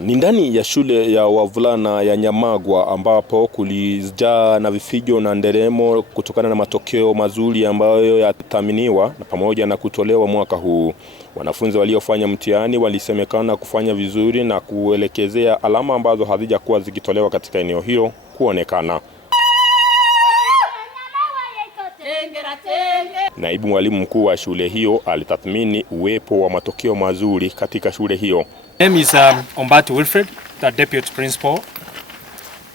Ni ndani ya shule ya wavulana ya Nyamagwa ambapo kulijaa na vifijo na nderemo kutokana na matokeo mazuri ambayo yataminiwa na pamoja na kutolewa mwaka huu. Wanafunzi waliofanya mtihani walisemekana kufanya vizuri na kuelekezea alama ambazo hazijakuwa zikitolewa katika eneo hilo kuonekana. Naibu mwalimu mkuu wa shule hiyo alitathmini uwepo wa matokeo mazuri katika shule hiyo. My name is Ombati Wilfred, the Deputy Principal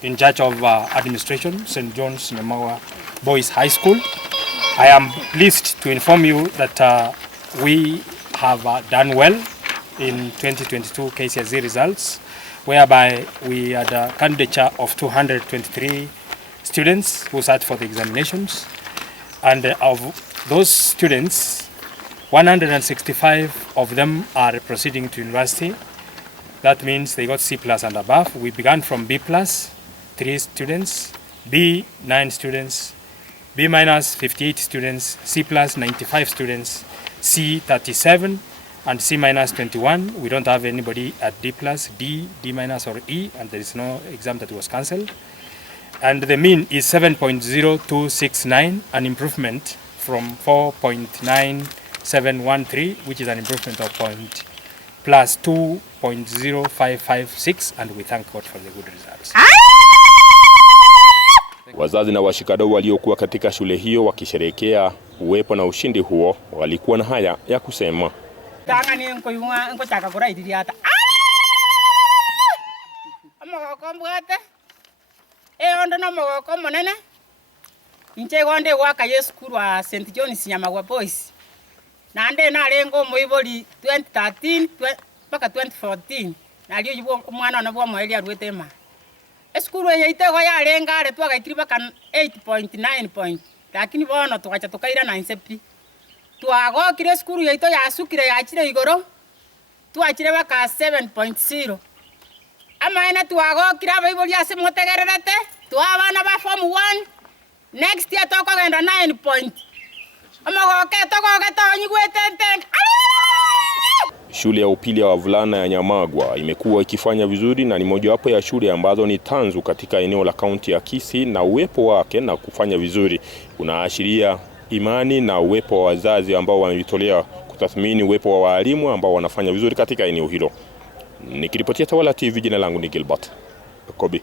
in charge of administration, St. John's Nyamagwa Boys High School. I am pleased to inform you that we have done well in 2022 KCSE results, whereby we had a candidature of 223 students who sat for the examinations. And of those students, 165 of them are proceeding to university. That means they got C+ and above. We began from B+, 3 students, B, 9 students, B-, 58 students, C+, 95 students, C, 37, and C-, 21. We don't have anybody at D+, D, D- or E, and there is no exam that was cancelled. And the mean is 7.0269, an improvement from 4.9713, which is an improvement of +2.0556, and we thank God for the good results. Wazazi na washikadau waliokuwa katika shule hiyo wakisherehekea uwepo na ushindi huo walikuwa na haya ya kusema. Ondo na mogoko monene inche gonde waka yeskuru wa St. John's Nyamagwa Boys nande nalengo moiboli 2013 mpaka 2014 nalio yibo umwana na bwa mweli arwetema eskuru ye itego ya lenga are twagaikiri baka 8.9 point lakini bono tukacha tukaira 9 twagokire eskuru ye ito yasukire yachire igoro twachire baka 7.0 ama ena twagokira abaiboli ase motegererete twabana ba form 1 next year tokogenda 9 point amagoke tokogeta onyigwetente. Shule ya upili ya wavulana ya Nyamagwa imekuwa ikifanya vizuri na ni mojawapo ya shule ambazo ni tanzu katika eneo la kaunti ya KISII, na uwepo wake na kufanya vizuri unaashiria imani na uwepo wa wazazi ambao wanajitolea kutathmini uwepo wa walimu ambao wanafanya vizuri katika eneo hilo. Nikiripotia Tawala TV, jina langu ni Gilbert Kobi.